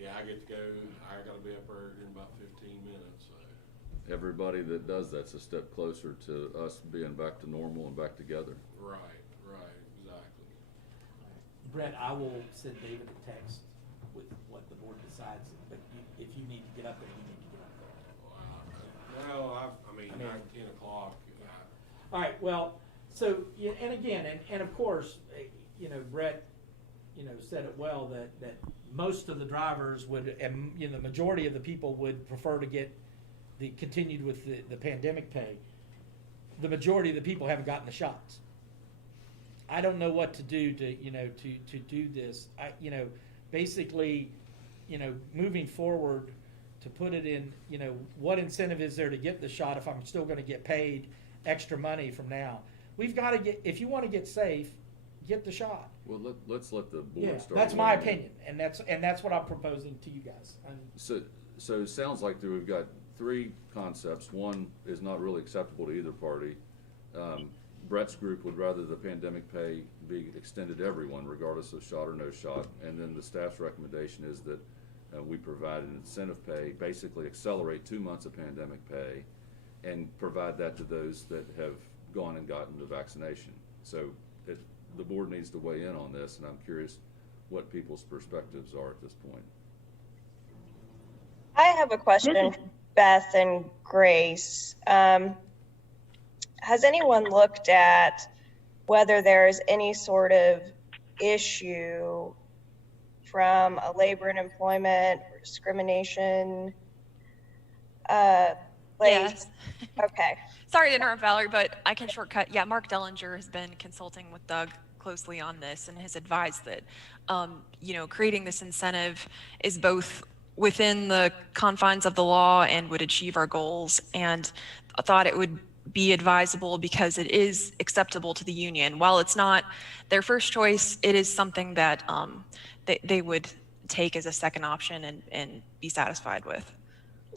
Yeah, I get to go. I got to be up there in about 15 minutes. So. Everybody that does that's a step closer to us being back to normal and back together. Right, exactly. Brett, I will send David a text with what the board decides, but if you need to get up there, you need to get up there. Well, I mean 10 o'clock. All right, well, so, and again, and of course, you know, Brett, you know, said it well that most of the drivers would, and you know, the majority of the people would prefer to get continued with the pandemic pay. The majority of the people haven't gotten the shots. I don't know what to do to do this. You know, basically, you know, moving forward to put it in, you know, what incentive is there to get the shot if I'm still going to get paid extra money from now? We've got to get, if you want to get safe, get the shot. Well, let's let the board Yeah, start. that's my weighing in. opinion, and that's what I'm proposing to you guys. So it sounds like that we've got three concepts. One is not really acceptable to either party. Brett's group would rather the pandemic pay be extended to everyone, regardless of shot or no shot. And then the staff's recommendation is that we provide an incentive pay, basically accelerate 2 months of pandemic pay, and provide that to those that have gone and gotten the vaccination. So the board needs to weigh in on this, and I'm curious what people's perspectives are at this point. I have a question, Beth and Grace. Has anyone looked at whether there's any sort of issue from a labor and employment or discrimination? Yes. Okay. Sorry to interrupt, Valerie, but I can shortcut. Yeah, Mark Dellinger has been consulting with Doug closely on this and has advised that, you know, creating this incentive is both within the confines of the law and would achieve our goals, and I thought it would be advisable because it is acceptable to the union. While it's not their first choice, it is something that they would take as a second option and be satisfied with.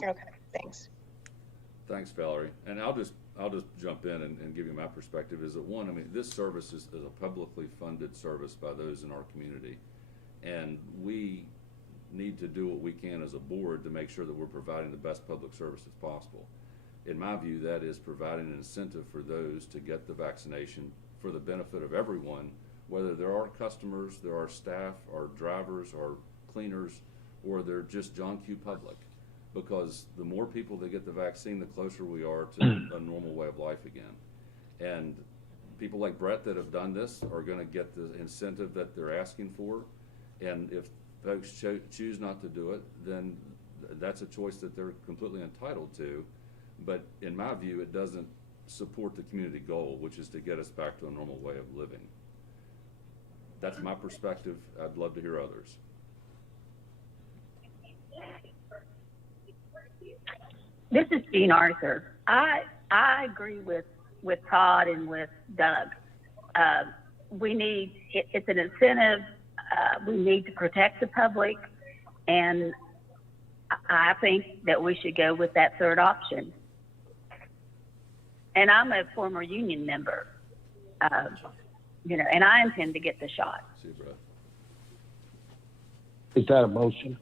Okay, thanks. Thanks, Valerie. And I'll just jump in and give you my perspective. Is that one, I mean, this service is a publicly funded service by those in our community. And we need to do what we can as a board to make sure that we're providing the best public services possible. In my view, that is providing an incentive for those to get the vaccination for the benefit of everyone, whether there are customers, there are staff, or drivers, or cleaners, or they're just John Q. public. Because the more people that get the vaccine, the closer we are to a normal way of life again. And people like Brett that have done this are going to get the incentive that they're asking for. And if folks choose not to do it, then that's a choice that they're completely entitled to. But in my view, it doesn't support the community goal, which is to get us back to a normal way of living. That's my perspective. I'd love to hear others. This is Jean Arthur. I agree with Todd and with Doug. We need, it's an incentive. We need to protect the public, and I think that we should go with that third option. And I'm a former union member, and I intend to get the shot. See you, Brett. Is that a motion?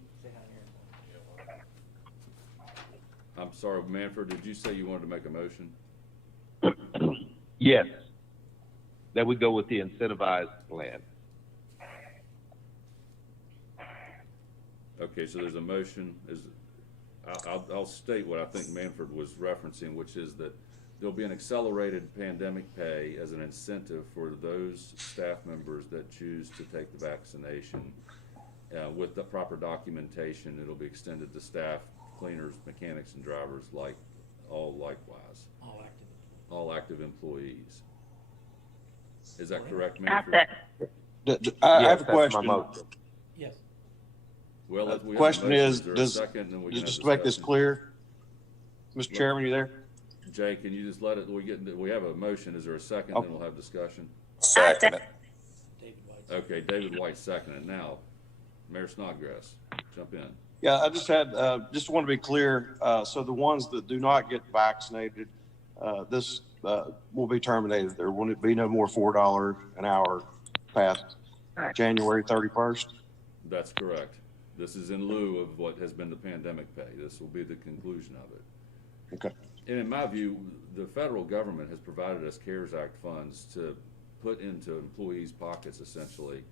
I'm sorry, Manfred, did you say you wanted to make a motion? Yes. That we go with the incentivized plan. Okay, so there's a motion. I'll state what I think Manfred was referencing, which is that there'll be an accelerated pandemic pay as an incentive for those staff members that choose to take the vaccination. With the proper documentation, it'll be extended to staff, cleaners, mechanics, and drivers, likewise. All active employees. Is that correct, Manfred? I Yes, have a that's my question. motion. Yes. Well, if we have a Question motion, is, there a does, second, and then we can just have to make this discussion? clear, Mr. Chairman, you there? Jay, can you just let it, we have a motion, is there a second, Oh. then we'll have discussion? Second it. David White. Okay, David White seconded. Now, Mayor Snodgrass, jump in. Yeah, I just want to be clear. So the ones that do not get vaccinated, this will be terminated. There will be no more $4 an hour past January 31st. That's correct. This is in lieu of what has been the pandemic pay. This will be the conclusion of it. Okay. And in my view, the federal government has provided us CARES Act funds to put into employees' pockets, essentially,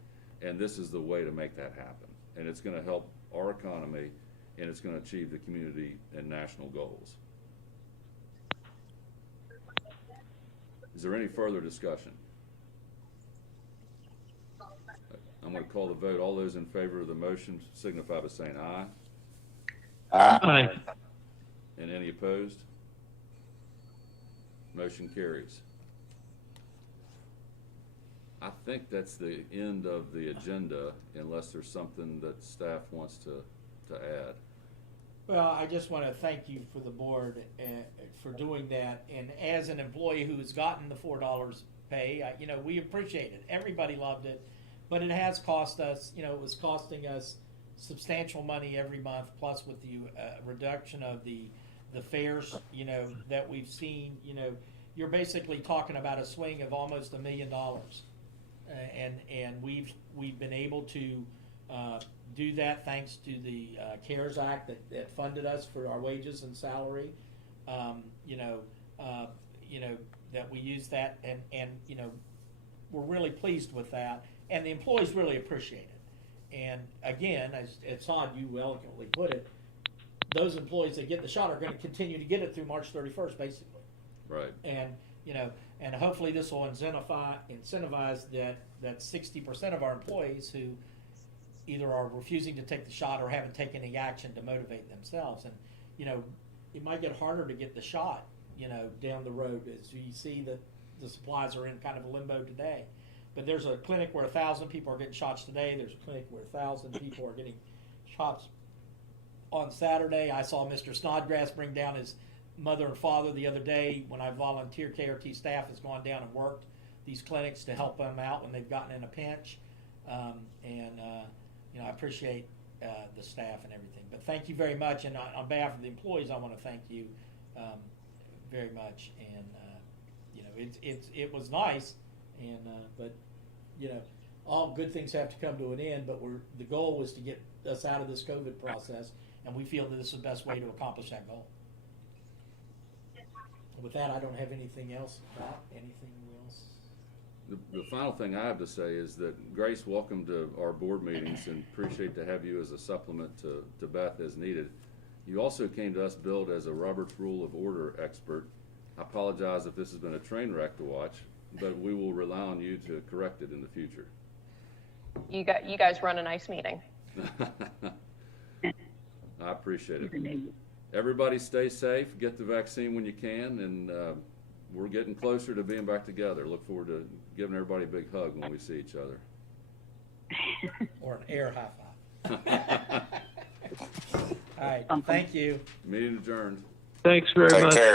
and this is the way to make that happen. And it's going to help our economy, and it's going to achieve the community and national goals. Is there any further discussion? I'm going to call the vote. All those in favor of the motion signify by saying aye. Aye. And any opposed? Motion carries. I think that's the end of the agenda, unless there's something that staff wants to add. Well, I just want to thank you for the board for doing that. And as an employee who has gotten the $4 pay, we appreciate it. Everybody loved it, but it has cost us, it was costing us substantial money every month, plus with the reduction of the fares, that we've seen, you're basically talking about a swing of almost $1 million. And we've been able to do that thanks to the CARES Act that funded us for our wages and salary. That we use that, and we're really pleased with that, and the employees really appreciate it. And again, as Todd, you eloquently put it, those employees that get the shot are going to continue to get it through March 31st, basically. Right. And and hopefully this will incentivize that 60% of our employees who either are refusing to take the shot or haven't taken any action to motivate themselves. And it might get harder to get the shot down the road, as you see that the supplies are in kind of a limbo today. But there's a clinic where 1,000 people are getting shots today. There's a clinic where 1,000 people are getting shots on Saturday. I saw Mr. Snodgrass bring down his mother and father the other day when I volunteer. KRT staff has gone down and worked these clinics to help them out when they've gotten in a pinch. I appreciate the staff and everything. But thank you very much. And on behalf of the employees, I want to thank you very much. And, it was nice. And, but, all good things have to come to an end. But the goal was to get us out of this COVID process. And we feel that this is the best way to accomplish that goal. With that, I don't have anything else. Anything else? The final thing I have to say is that Grace, welcome to our board meetings, and appreciate to have you as a supplement to Beth as needed. You also came to us billed as a Robert's Rule of Order expert. I apologize if this has been a train wreck to watch, but we will rely on you to correct it in the future. You guys run a nice meeting. I appreciate it. Everybody stay safe, get the vaccine when you can, and we're getting closer to being back together. Look forward to giving everybody a big hug when we see each other. Or an air high five. All right, thank you. Meeting adjourned. Thanks very much. Take care.